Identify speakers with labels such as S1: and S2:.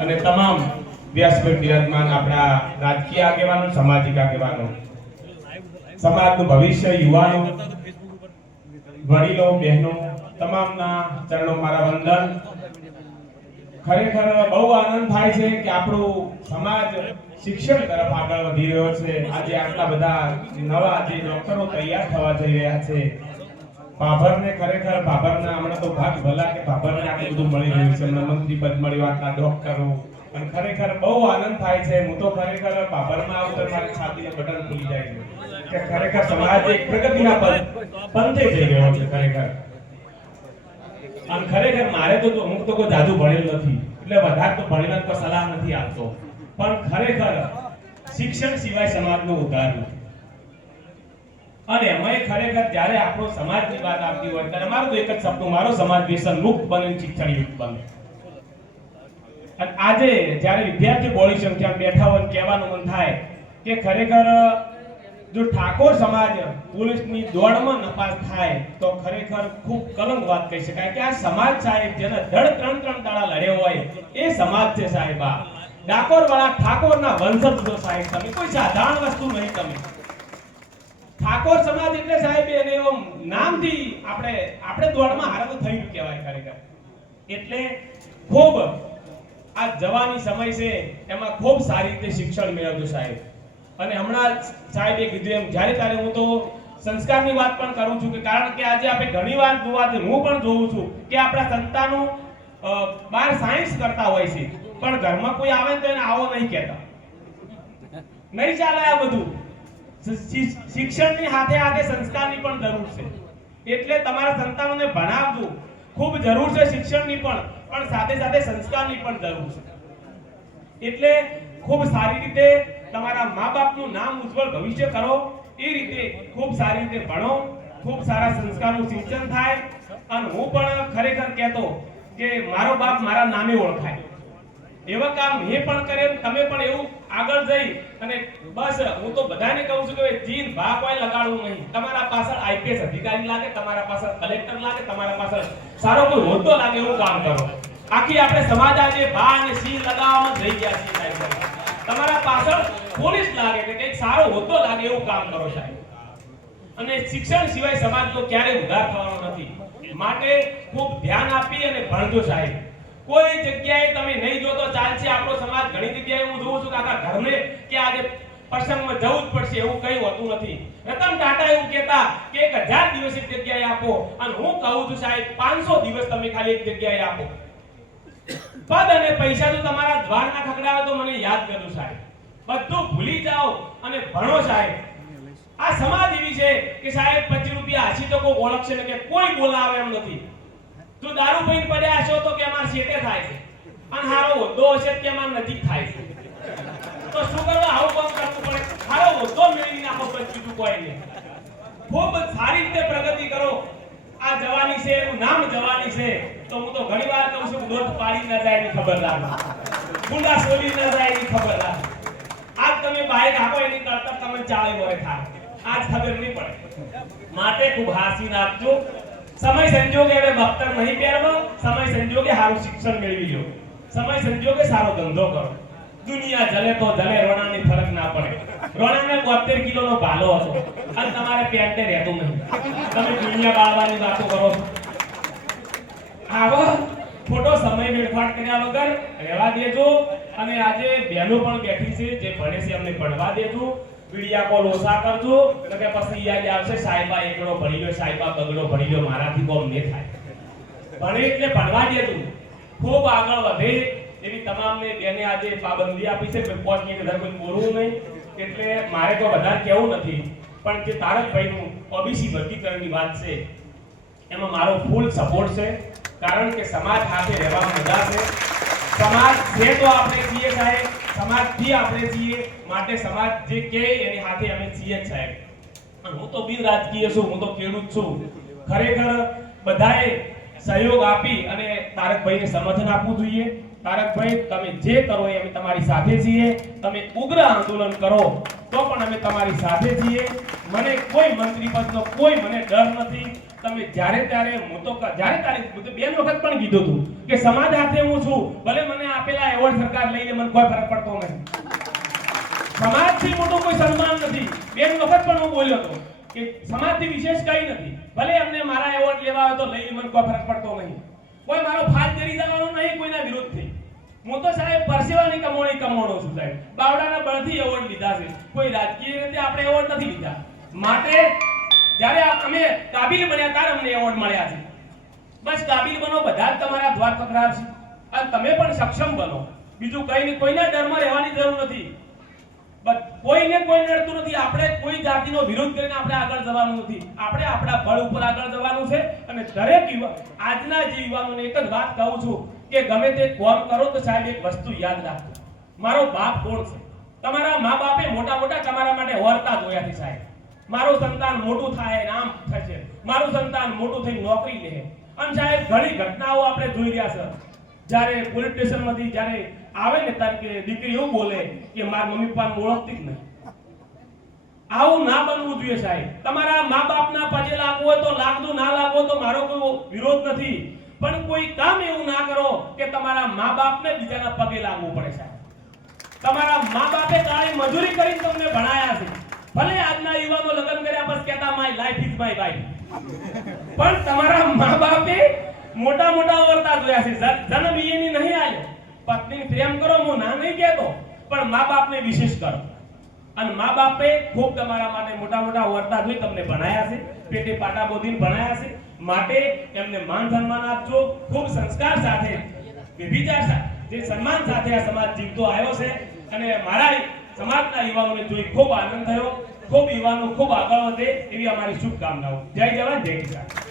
S1: અને તમામ વ્યાસપીઠ બિરાજમાન આપણા રાજકીય આગેવાનો, સામાજિક આગેવાનો. સમાજનું ભવિષ્ય, યુવાનો, વડીલો, બહેનો, તમામના ચરણો મારા વંદન. ખરેખર બહુ આનંદ થાય છે કે આપણું સમાજ શિક્ષણ તરફ આગળ વધી રહ્યો છે. આજે આટલા બધા નવા જે ડોક્ટરો તૈયાર થવા જઈ રહ્યા છે. ભાભરને ખરેખર ભાભરના હમણાં તો ભાગ ભલા કે ભાભરને આટલું બધું મળી રહ્યું છે. હમણાં મંત્રી પદ મળ્યું આટલા ડોક્ટરો અને ખરેખર બહુ આનંદ થાય છે. હું તો ખરેખર ભાભરમાં આવું મારી છાતીને બટન ખુલી જાય છે. કે ખરેખર સમાજ એક પ્રગતિના પદ પંથે જઈ ગયો છે ખરેખર. અને ખરેખર મારે તો હું તો કોઈ જાદુ ભણેલ નથી. એટલે વધારે તો ભણેલા કોઈ સલાહ નથી આપતો. પણ ખરેખર શિક્ષણ સિવાય સમાજનો ઉદ્ધાર નથી. અને એમાંય ખરેખર જ્યારે આપણો સમાજની વાત આવતી હોય, ત્યારે મારું એક જ શબ્દ મારો સમાજ વ્યસન મુક્ત બને શિક્ષણ યુક્ત બને. આજે જ્યારે વિદ્યાર્થી બોડી સંખ્યા બેઠા હોય કહેવાનું મન થાય કે ખરેખર, જો ઠાકોર સમાજ પોલીસની દોડમાં નપાસ થાય, તો ખરેખર ખૂબ કલંક વાત કહી શકાય કે આ સમાજ સાહેબ જેના દળ ત્રણ ત્રણ દાડા લડ્યો હોય, એ સમાજ છે સાહેબ આ. ડાકોર વાળા ઠાકોરના વંશજ છો સાહેબ તમે. કોઈ સાધારણ વસ્તુ નહીં તમે. ઠાકોર સમાજ એટલે સાહેબ એને એમ નામથી આપણે આપણે દોડમાં હારત થઈ કહેવાય ખરેખર. એટલે ખૂબ આ જવાની સમય છે, એમાં ખૂબ સારી રીતે શિક્ષણ મેળવજો સાહેબ. અને હમણાં સાહેબે કીધું એમ, જ્યારે ત્યારે હું તો સંસ્કારની વાત પણ કરું છું કે કારણ કે આજે આપણે ઘણી વાર જોવા હું પણ જોઉં છું કે આપણા સંતાનો બાર સાયન્સ કરતા હોય છે. પણ ઘરમાં કોઈ આવે તો એને આવો નહીં કહેતા. નહીં ચાલે આ બધું. શિક્ષણની સાથે હાથે સંસ્કારની પણ જરૂર છે. એટલે તમારા સંતાનોને ભણાવજો. ખૂબ જરૂર છે શિક્ષણની પણ પણ સાથે સાથે સંસ્કારની પણ જરૂર છે. એટલે ખૂબ સારી રીતે તમારા મા બાપનું નામ ઉજ્જવળ ભવિષ્ય કરો. એ રીતે ખૂબ સારી રીતે ભણો. ખૂબ સારા સંસ્કારનું સિંચન થાય. અને હું પણ ખરેખર કહેતો કે મારો બાપ મારા નામે ઓળખાય. એવા કામ મેં પણ કરે તમે પણ એવું આગળ જઈ અને બસ, હું તો બધાને કહું છું કે જીન ભા કોઈ લગાડવું નહીં. તમારા પાછળ આઈપીએસ અધિકારી લાગે, તમારા પાછળ કલેક્ટર લાગે, તમારા પાછળ સારો કોઈ હોદ્દો લાગે, એવું કામ કરો. આખી આપણે સમાજ આજે ભા અને સી લગાવવામાં જઈ ગયા છીએ, સાહેબ. તમારા પાછળ પોલીસ લાગે કે કંઈક સારો હોદ્દો લાગે, એવું કામ કરો, સાહેબ. અને શિક્ષણ સિવાય સમાજનો ક્યારેય ઉદ્ધાર થવાનો નથી. માટે ખૂબ ધ્યાન આપી અને ભણજો, સાહેબ. કોઈ જગ્યાએ તમે નહીં જો તો ચાલશે આપણો સમાજ. ઘણી જગ્યાએ હું જોઉં છું કે આખા ઘરને કે આજે પ્રસંગમાં જવું જ પડશે, એવું કઈ હોતું નથી. રતન ટાટા એવું કહેતા કે એક હજાર દિવસ એક જગ્યાએ આપો અને હું કહું છું સાહેબ, પાંચસો દિવસ તમે ખાલી એક જગ્યાએ આપો. પદ અને પૈસા તો તમારા દ્વારના ના તો મને યાદ કરજો સાહેબ. બધું ભૂલી જાઓ અને ભણો સાહેબ. આ સમાજ એવી છે કે સાહેબ 25 રૂપિયા હાસી કોઈ ઓળખશે ને કે કોઈ બોલાવે એમ નથી. તું દારૂ પીને પડ્યા હશો તો કે અમાર શેતે થાય છે. અને હારો હોદ્દો હશે કે અમાર નજીક થાય છે. તો શું કરવા આવું કામ કરવું પડે? હારો હોદ્દો મેળવી નાખો પછી બીજું કોઈ નહીં ખૂબ સારી રીતે પ્રગતિ કરો. આ જવાની છે એનું નામ જવાની છે. તો હું તો ઘણી વાર કહું છું કે પાડી ન જાય એની ખબર રાખો ગુંડા સોલી ન જાય એની ખબર રાખો આજ તમે બાઈક રાખો એની કરતા તમે ચાલે વરે થાય આજ ખબર નહીં પડે. માટે ખૂબ હાસી રાખજો. સમય સંજોગ બખ્તર નહીં પહેરવો, સમય સંજોગે સારું શિક્ષણ મેળવી લો સમય સંજોગે સારો ધંધો કરો. દુનિયા જલે તો જલે, રોણાની ફરક ના પડે. રોણાને 72 કિલોનો ભાલો હતો. અને તમારે પેન્ટે રહેતું નહીં. તમે દુનિયા બાળવાની વાતો કરો આવો, ખોટો સમય વેડફાટ કર્યા વગર રહેવા દેજો. અને આજે બહેનો પણ બેઠી છે, જે ભણે છે એમને ભણવા દેજો. વિડિયા કોલ ઓછા કરજો. એટલે કે પછી યાદ આવશે, સાહેબા એકડો ભણી ગયો સાહેબા બગડો ભણી ગયો મારાથી કોમ ને થાય. ભણે એટલે ભણવા દેજો ખૂબ આગળ વધે. એવી તમામને બેને આજે પાબંદી આપી છે પાંચ મિનિટ વધારે કોઈ બોલવું નહીં. એટલે મારે તો વધારે કહેવું નથી. પણ જે તારકભાઈનું ઓબીસી વર્ગીકરણની વાત છે, એમાં મારો ફૂલ સપોર્ટ છે. કારણ કે સમાજ સાથે રહેવામાં મજા છે. સમાજ છે તો આપણે છીએ સાહેબ. સમાજથી આપણે છીએ. માટે સમાજ જે કહે એની સાથે અમે છીએ સાહેબ. હું તો બિન રાજકીય છું, હું તો ખેડૂત છું. ખરેખર બધાએ સહયોગ આપી અને તારકભાઈને સમર્થન આપવું જોઈએ. તારકભાઈ, તમે જે કરો એ અમે તમારી સાથે છીએ. તમે ઉગ્ર આંદોલન કરો તો પણ અમે તમારી સાથે છીએ. મને કોઈ મંત્રી પદનો કોઈ મને ડર નથી.
S2: તમે જ્યારે ત્યારે હું તો જ્યારે ત્યારે હું તો બેન વખત પણ કીધું હતું કે સમાજ હાથે હું છું. ભલે મને આપેલા એવોર્ડ સરકાર લઈને મને કોઈ ફરક પડતો નહીં. સમાજથી મોટું કોઈ સન્માન નથી. બેન વખત પણ હું બોલ્યો હતો. કે સમાજથી વિશેષ કંઈ નથી. ભલે એમને મારા એવોર્ડ લેવા હોય તો લઈ મને કોઈ ફરક પડતો નહીં. કોઈ મારો ફાલ કરી જવાનો નહીં, કોઈના વિરુદ્ધથી હું તો સાહેબ પરસેવાની કમોણી કમોણો છું સાહેબ. બાવડાના બળથી એવોર્ડ લીધા છે. કોઈ રાજકીય રીતે આપણે એવોર્ડ નથી લીધા. માટે જ્યારે અમે કાબિલ બન્યા ત્યારે અમને એવોર્ડ મળ્યા છે. બસ કાબિલ બનો, બધા જ તમારા દ્વાર છે. અને તમે પણ સક્ષમ બનો. બીજું કઈ કોઈના ડરમાં રહેવાની જરૂર નથી. બસ કોઈને કોઈ નડતું નથી. આપણે કોઈ જાતિનો વિરોધ કરીને આપણે આગળ જવાનું નથી. આપણે આપણા બળ ઉપર આગળ જવાનું છે અને દરેક યુવા, આજના જે યુવાનોને એક જ વાત કહું છું કે ગમે તે કોમ કરો તો સાહેબ એક વસ્તુ યાદ રાખજો. મારો બાપ કોણ છે? તમારા મા બાપે મોટા મોટા તમારા માટે વર્તા જોયા છે સાહેબ. મારું સંતાન મોટું થાય આમ થશે મારું સંતાન મોટું થઈ નોકરી લે. અને સાહેબ ઘણી ઘટનાઓ આપણે જોઈ રહ્યા છે. જ્યારે પોલીસ સ્ટેશનમાંથી જ્યારે આવે ને તાર કે દીકરી એવું બોલે કે મારા મમ્મી પપ્પાને ઓળખતી જ નહીં. આવું ના બનવું જોઈએ સાહેબ. તમારા મા બાપના પગે લાગવું હોય તો લાગતું, ના લાગવું તો મારો કોઈ વિરોધ નથી. પણ કોઈ કામ એવું ના કરો કે તમારા મા બાપને બીજાના પગે લાગવું પડે સાહેબ. તમારા મા બાપે કાળી મજૂરી કરીને તમને ભણાયા છે. ભલે આજના યુવાનો લગ્ન કર્યા પછી કહેતા my life is my wife પણ તમારા મા બાપે મોટા મોટા વર્તા જોયા છે. જન્મ એની નહીં આવ્યો. પત્નીને પ્રેમ કરો, હું ના નહીં કહેતો, પણ મા બાપને વિશેષ કરો. અને મા બાપે ખૂબ તમારા માટે મોટા મોટા વર્તા જોઈ તમને ભણાયા છે, પેટે પાટા બોધીને ભણાયા છે. માટે એમને માન સન્માન આપજો. ખૂબ સંસ્કાર સાથે વિચાર સાથે જે સન્માન સાથે આ સમાજ જીવતો આવ્યો છે. અને મારા સમાજના યુવાનોને જોઈ ખૂબ આનંદ થયો. ખૂબ યુવાનો ખૂબ આગળ વધે એવી અમારી શુભકામનાઓ. જય જવાન, જય કિસાન.